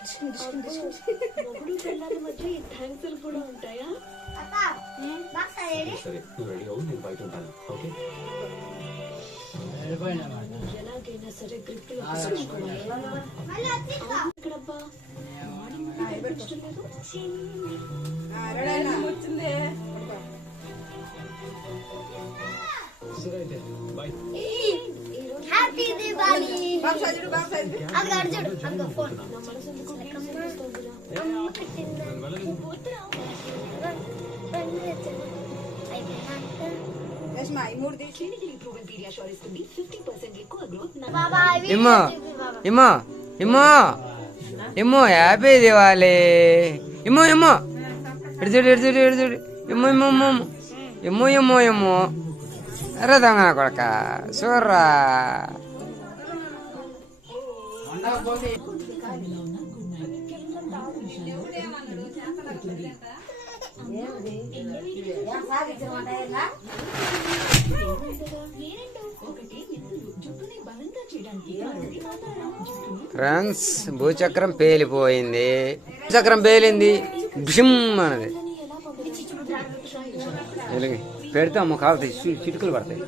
మొగుడు పిల్లల మధ్య ఈ థ్యాంక్స్ కూడా ఉంటాయా? సరే నువ్వు రెడీ అవ్వు, నేను బయట ఉంటాను. ఓకే ఎలాగైనా సరే గ్రిప్ ఇక్కడబ్బా సరే అయితే బాయ్. హ్యాపీ దివాళీ. ఫోన్ నా మనసు ఎందుకు కనిపిస్తోందిరా? ఇమ్మో హ్యాపీ దివాళీ. ఇమ్మో ఇమ్మో ఇడుచుడు ఇడుచుడు ఇడుచుడు ఇమ్మో ఇమ్మో ఇమ్మో ఇమ్మో ఇమ్మో ఇమ్మో అరే దొంగ కొడక చూర్రా. ఫ్రెండ్స్ భూచక్రం పేలిపోయింది. భూచక్రం పేలింది భీమ్ అన్నది. పెడితే అమ్మ కాలుతాయి, చిటుకులు పడతాయి.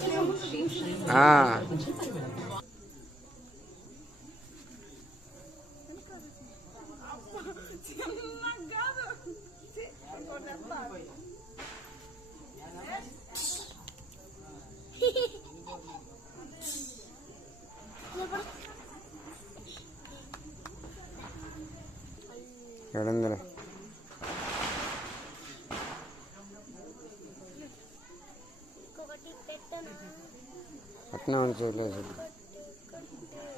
ఎడందర అట్లా ఉంచు.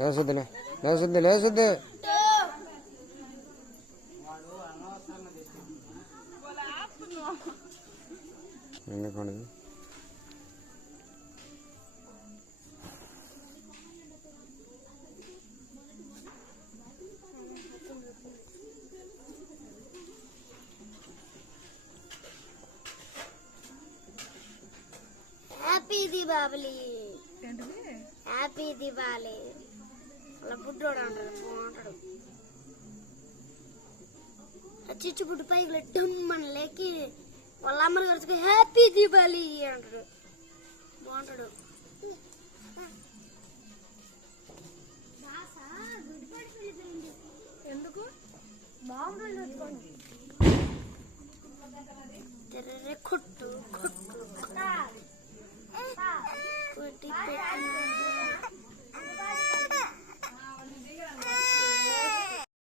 లేసుద్దులే లేసుద్దు లేసుద్దు. ఎందుకండి హ్యాపీ దీపావళి. హ్యాపీ దివాళీ. అలా బుడ్డోడు అంటాడు, బాగుంటాడు. చిచ్చుబుడ్డు పైకి డమ్మని లేకి వాళ్ళ అమ్మని ఖర్చుకు హ్యాపీ దీపావళి అంటాడు, బాగుంటాడు.